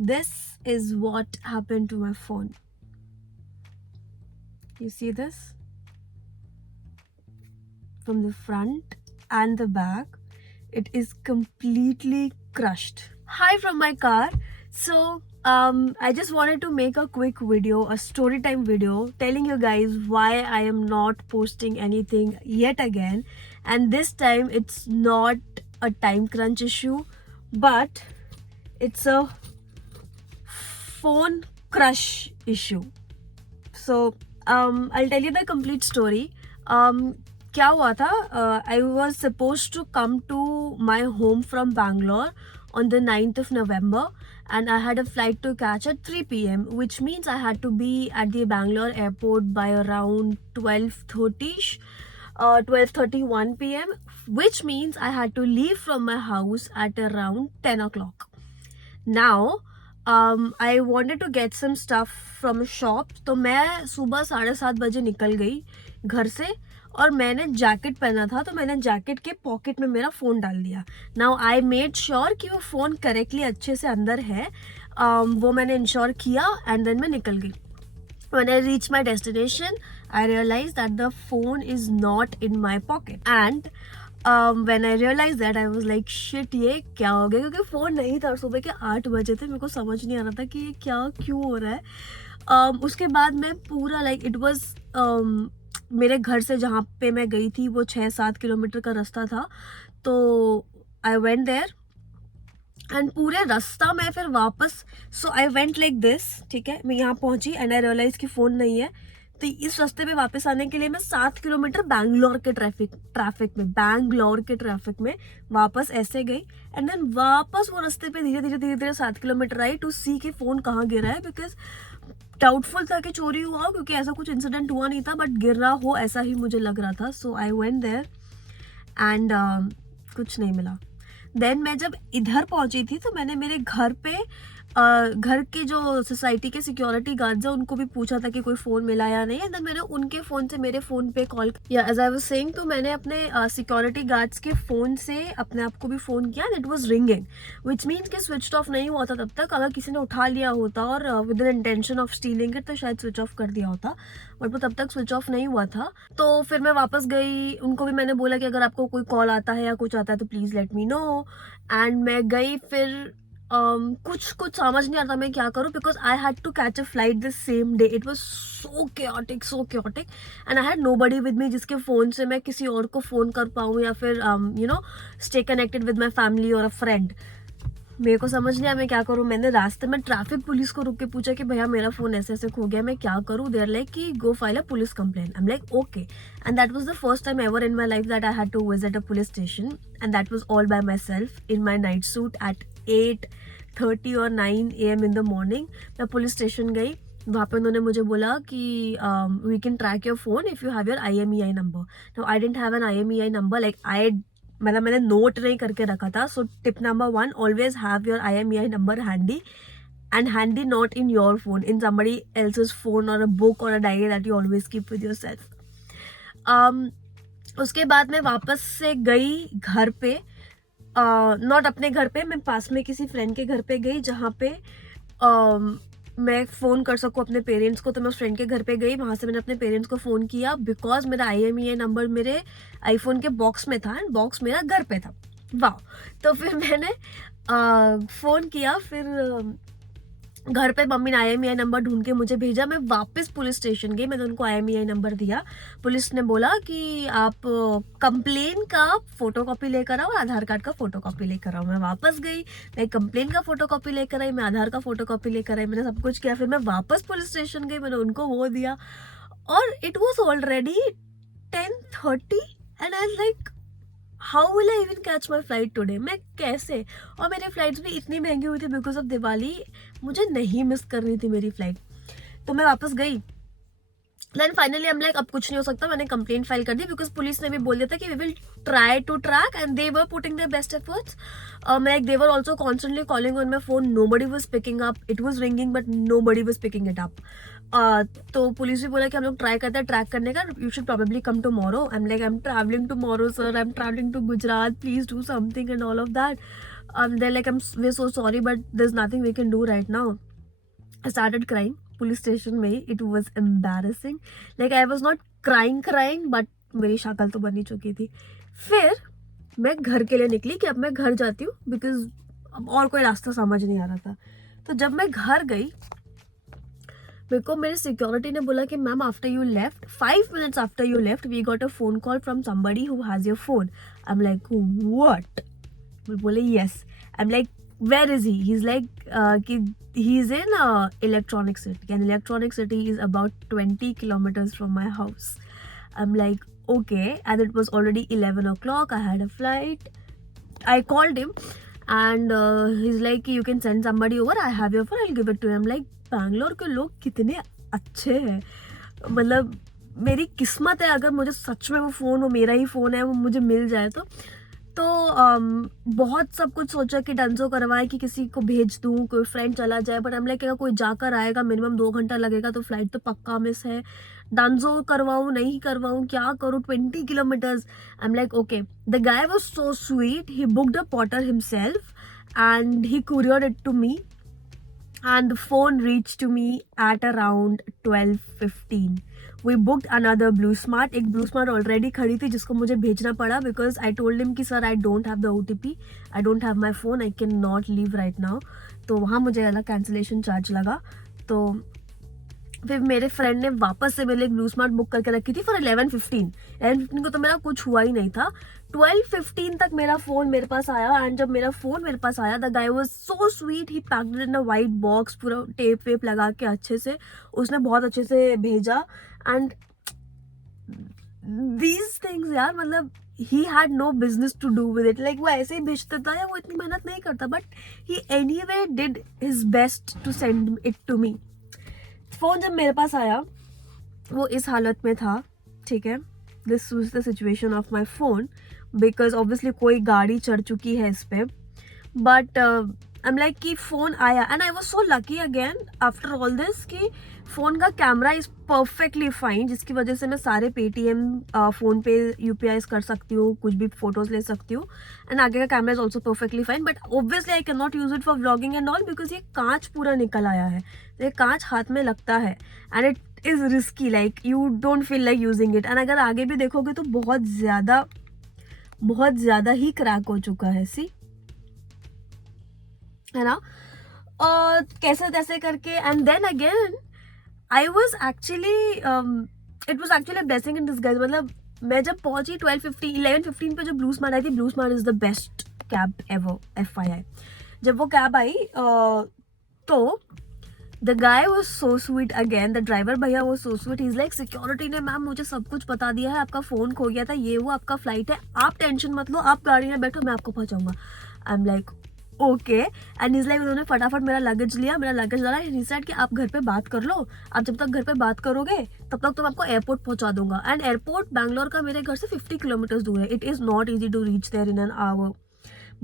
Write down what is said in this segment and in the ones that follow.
This is what happened to my phone. You see this? From the front and the back, it is completely crushed. Hi from my car. So I just wanted to make a quick video, a story time video, telling you guys why I am not posting anything yet again. And this time it's not a time crunch issue, but it's a phone crush issue. So I'll tell you the complete story. क्या हुआ था? I was supposed to come to my home from Bangalore on the 9th of November, and I had a flight to catch at 3 p.m., which means I had to be at the Bangalore airport by around 12:31 p.m., which means I had to leave from my house at around 10 o'clock. Now, I wanted to get some stuff from a shop, तो मैं सुबह 7:30 बजे निकल गई घर से, और मैंने जैकेट पहना था, तो मैंने जैकेट के पॉकेट में मेरा फ़ोन डाल दिया. नाउ आई मेड श्योर कि वो फ़ोन करेक्टली अच्छे से अंदर है. वो मैंने इंश्योर किया एंड देन मैं निकल गई. When I reached my destination, I realized that the phone is not in my pocket. And when I realized that, I was like, shit, ये क्या हो गया? क्योंकि फ़ोन नहीं था और सुबह के 8 बजे थे. मेरे को समझ नहीं आ रहा था कि ये क्या क्यों हो रहा है. उसके बाद मैं पूरा इट वॉज मेरे घर से जहाँ पे मैं गई थी वो 6-7 किलोमीटर का रास्ता था. तो आई वेंट देयर एंड पूरे रास्ता में फिर वापस, सो आई वेंट लाइक दिस, ठीक है. मैं यहाँ पहुंची एंड आई रियलाइज कि फ़ोन नहीं है. तो इस रास्ते पे वापस आने के लिए मैं 7 किलोमीटर बैंगलोर के ट्रैफिक में वापस ऐसे गई. एंड देन वापस वो रास्ते पे धीरे धीरे 7 किलोमीटर आई टू सी कि फ़ोन कहाँ गिरा है, बिकॉज डाउटफुल था कि चोरी हुआ हो, क्योंकि ऐसा कुछ इंसिडेंट हुआ नहीं था, बट गिर रहा हो ऐसा ही मुझे लग रहा था. सो आई वेंट देयर एंड कुछ नहीं मिला. देन मैं जब इधर पहुंची थी तो मैंने मेरे घर पे घर के जो सोसाइटी के सिक्योरिटी गार्ड्स हैं उनको भी पूछा था कि कोई फ़ोन मिला या नहीं. एंड देन मैंने उनके फ़ोन से मेरे फ़ोन पे कॉल, या एज आई वाज सेइंग, तो मैंने अपने सिक्योरिटी गार्ड्स के फ़ोन से अपने आप को भी फ़ोन किया. It was ringing, which means कि स्विच ऑफ नहीं हुआ था तब तक. अगर किसी ने उठा लिया होता और with the intention of stealing it, तो शायद स्विच ऑफ कर दिया होता, बट वो तब तक स्विच ऑफ नहीं हुआ था. तो फिर मैं वापस गई. उनको भी मैंने बोला कि अगर आपको कोई कॉल आता है या कुछ आता है तो please let me know. And मैं गई. फिर कुछ समझ नहीं आ रहा था मैं क्या करूँ, because I had to catch a flight this same day. It was so chaotic and I had नो बडी विद मी जिसके फ़ोन से मैं किसी और को फ़ोन कर पाऊँ या फिर stay connected with my family और अ फ्रेंड. मेरे को समझ नहीं आया मैं क्या करूँ. मैंने रास्ते में ट्रैफिक पुलिस को रुक के पूछा कि भैया मेरा फ़ोन ऐसे ऐसे खो गया, मैं क्या करूँ. देयर लाइक कि go file a police complaint. I am like okay. And that was the first time ever in my life that I had to visit a police station, and that was all by myself in my night suit at 8:30 और 9 AM in the morning. मैं police station गई. वहाँ पे उन्होंने मुझे बोला कि we can track your phone if you have your IMEI number. Now I didn't have an IMEI number. मतलब मैंने नोट नहीं करके रखा था. So tip number 1, always have your IMEI number handy, and handy not in your phone, in somebody else's phone और a book और a diary that you always keep with your self. उसके बाद मैं वापस से गई घर पे. नॉट अपने घर पे, मैं पास में किसी फ्रेंड के घर पे गई जहाँ पे मैं फ़ोन कर सकूँ अपने पेरेंट्स को. तो मैं उस फ्रेंड के घर पे गई. वहाँ से मैंने अपने पेरेंट्स को फ़ोन किया बिकॉज मेरा IMEI नंबर मेरे आईफोन के बॉक्स में था एंड बॉक्स मेरा घर पे था. वाह. तो फिर मैंने फ़ोन किया. फिर घर पे मम्मी ने IMEI नंबर ढूंढ के मुझे भेजा. मैं वापस पुलिस स्टेशन गई. मैंने उनको IMEI नंबर दिया. पुलिस ने बोला कि आप कंप्लेन का फोटोकॉपी लेकर आओ, आधार कार्ड का फोटोकॉपी लेकर आओ. मैं वापस गई. मैं कंप्लेन का फोटोकॉपी लेकर आई, मैं आधार का फोटोकॉपी लेकर आई. मैंने सब कुछ किया. फिर मैं वापस पुलिस स्टेशन गई. मैंने उनको वो दिया और it was already 10:30 and I like how will I even catch my flight today. मैं कैसे, और मेरी फ्लाइट्स भी इतनी महंगी हुई थी बिकॉज ऑफ दिवाली. मुझे नहीं मिस करनी थी मेरी फ्लाइट. तो मैं वापस गई. देन फाइनली हम लाइक अब कुछ नहीं हो सकता. मैंने कंप्लेंट फाइल कर दी बिकॉज पुलिस ने भी बोल दिया था कि we will try to track and they were putting their best efforts. Like they were also constantly calling on my phone. Nobody was picking up. It was ringing but nobody was picking it up. तो police भी बोला कि हम लोग try करते हैं track करने का. You should probably come tomorrow. I am travelling tomorrow sir. I am travelling to Gujarat. Please do something and all of that. They're like, we're so sorry, but there's nothing we can do right now. I started crying. Police station में it was embarrassing. Like I was not crying, but मेरी शक्ल तो बनी चुकी थी. फिर मैं घर के लिए निकली कि अब मैं घर जाती हूँ, बिकॉज अब और कोई रास्ता समझ नहीं आ रहा था. तो जब मैं घर गई, मेरे को मेरे सिक्योरिटी ने बोला कि ma'am after you left 5 minutes after you left we got a phone call from somebody who has your phone. I am like what. बोले yes. I am like where is he? He's like he's in electronic city, and electronic city is about 20 kilometers from my house. I'm like okay, and it was already 11 o'clock. I had a flight. I called him, and he's like you can send somebody over. I have your phone, I'll give it to him. I'm like Bangalore के लोग कितने अच्छे हैं. मतलब मेरी किस्मत है अगर मुझे सच में वो फ़ोन, वो मेरा ही फ़ोन है, वो मुझे मिल जाए तो बहुत सब कुछ सोचा कि डंजो करवाए कि किसी को भेज दूँ, कोई फ्रेंड चला जाए. बट हम लाइक अगर कोई जाकर आएगा मिनिमम 2 घंटा लगेगा, तो फ्लाइट तो पक्का मिस है. डंजो करवाऊँ नहीं करवाऊँ, क्या करूँ, 20 kilometers. I am like okay. The guy was so sweet. He booked a Potter himself and he couriered it to me, and the phone reached to me at around 12:15. We booked another Blue Smart. एक Blue Smart already खड़ी थी जिसको मुझे भेजना पड़ा because I told him कि sir I don't have the OTP, I don't have my phone, I cannot leave right now. तो वहाँ मुझे अलग cancellation charge लगा. तो फिर मेरे फ्रेंड ने वापस से मेरे लिए ब्लू स्मार्ट बुक करके रखी थी फॉर 11:15 को तो मेरा कुछ हुआ ही नहीं था. 12:15 तक मेरा फ़ोन मेरे पास आया. एंड जब मेरा फ़ोन मेरे पास आया, the guy was so sweet. He packed it in a white box, पूरा टेप वेप लगा के अच्छे से उसने बहुत अच्छे से भेजा. एंड दीज थिंग्स यार, मतलब he had no business to do with it. Like वो ऐसे ही भेजता था या वो इतनी मेहनत नहीं करता, but he anyway did his best to send it to me. Phone जब मेरे पास आया वो इस हालत में था, ठीक है. This was the situation of my phone, because obviously कोई गाड़ी चढ़ चुकी है इस पर. बट आई एम लाइक कि फ़ोन आया, and I was so lucky again after all this कि फ़ोन का कैमरा इज़ परफेक्टली फाइन, जिसकी वजह से मैं सारे पेटीएम, फ़ोन पे UPI कर सकती हूँ, कुछ भी फ़ोटोज़ ले सकती हूँ. एंड आगे का camera is also perfectly fine. But obviously I can not use it for vlogging and all, because ये कांच पूरा निकल आया है. तो ये कांच हाथ में लगता है and it is risky. Like you don't feel like using it. And अगर आगे भी देखोगे तो बहुत ज़्यादा ही क्रैक हो चुका है. सी है ना. और कैसे तैसे करके, and then again I was actually it was actually blessing in disguise. मतलब मैं जब पहुंची 11:15 पे जो ब्लू स्मार्ट आई थी, blue smart is the best cab ever, FYI. जब वो कैब आई तो the guy was so sweet again. The driver भैया वो so sweet. Is like security ने मैम मुझे सब कुछ बता दिया है, आपका फ़ोन खो गया था, ये वो आपका फ्लाइट है, आप टेंशन मत लो, आप गाड़ी में बैठो, मैं आपको पहुंचाऊंगा. I am like okay. And is like उन्होंने फटाफट मेरा लगेज लिया, मेरा लगेज डाला. ही सेड कि आप घर पे बात कर लो, आप जब तक घर पे बात करोगे तब तक तो मैं आपको एयरपोर्ट पहुंचा दूंगा. एंड एयरपोर्ट बैंगलोर का मेरे घर से 50 kilometers दूर है. It is not easy to reach there in an hour,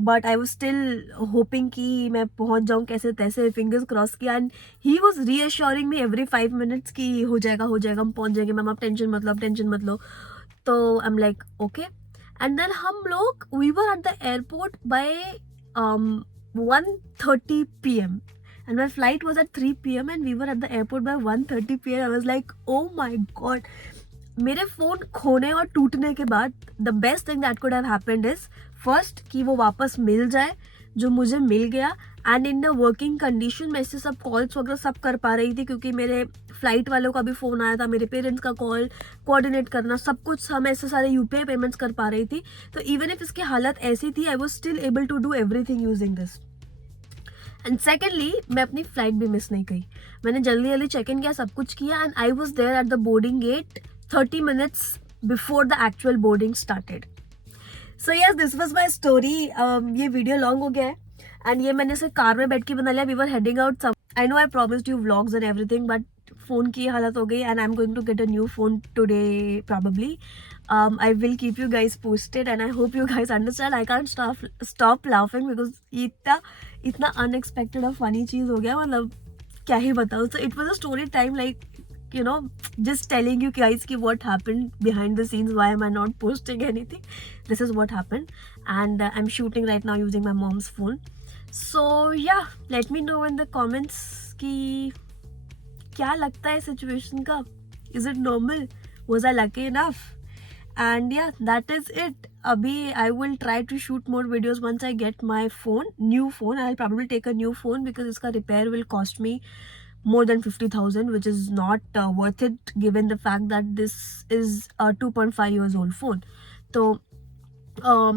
but I was still hoping कि मैं पहुंच जाऊँ कैसे तैसे, फिंगर्स क्रॉस किया. And he was reassuring me every 5 minutes कि हो जाएगा, हम पहुंच जाएंगे मैम, आप टेंशन मत लो. तो I am like okay. And then हम लोग we were at the airport by 1:30 PM, and my flight was at 3 PM, and we were at the airport by 1:30 PM. I was like, oh my god. मेरे phone खोने और टूटने के बाद the best thing that could have happened is first कि वो वापस मिल जाए, जो मुझे मिल गया. And in the working condition मैं इससे सब कॉल्स वगैरह सब कर पा रही थी, क्योंकि मेरे फ्लाइट वालों का भी फ़ोन आया था, मेरे पेरेंट्स का कॉल कोऑर्डिनेट करना, सब कुछ हम ऐसे सारे UPI पेमेंट्स कर पा रही थी. तो इवन इफ इसकी हालत ऐसी थी, I was still able to do everything using this. And secondly मैं अपनी फ्लाइट भी मिस नहीं की. मैंने जल्दी चेक इन किया, सब कुछ किया, and I was there at the boarding gate 30 minutes before the actual boarding started. So yes, this was my story. ये वीडियो लॉन्ग हो गया है, एंड ये मैंने सिर्फ कार में बैठ के बना लिया. We were heading out some. I know I promised you vlogs and everything, but phone की हालत हो गई, and I am going to get a new phone today probably. I will keep you guys posted, and I hope you guys understand. I can't stop laughing because इतना unexpected और funny चीज़ हो गया, मतलब क्या ही बताऊँ. So it was a story time, like you know, just telling you guys ki what happened behind the scenes, why am I not posting anything. This is what happened, and I'm shooting right now using my mom's phone. So yeah, let me know in the comments ki क्या लगता है situation का. Is it normal? Was I lucky enough? And yeah, that is it. Abhi I will try to shoot more videos once I get my phone, new phone. I'll probably take a new phone because iska repair will cost me more than 50,000, which is not worth it given the fact that this is a 2.5 years old phone. तो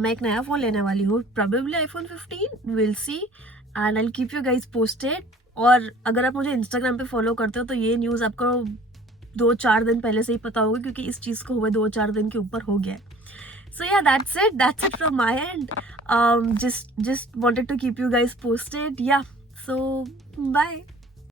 मैं एक नया phone लेने वाली हूँ, probably iPhone 15, we'll see and I'll keep you guys posted. और अगर आप मुझे इंस्टाग्राम पे फॉलो करते हो तो ये न्यूज़ आपको 2-4 दिन पहले से ही पता होगा, क्योंकि इस चीज़ को हुए 2-4 दिन के ऊपर हो गया है. So yeah, that's it from my end. Just wanted to keep you guys posted. Yeah, so bye.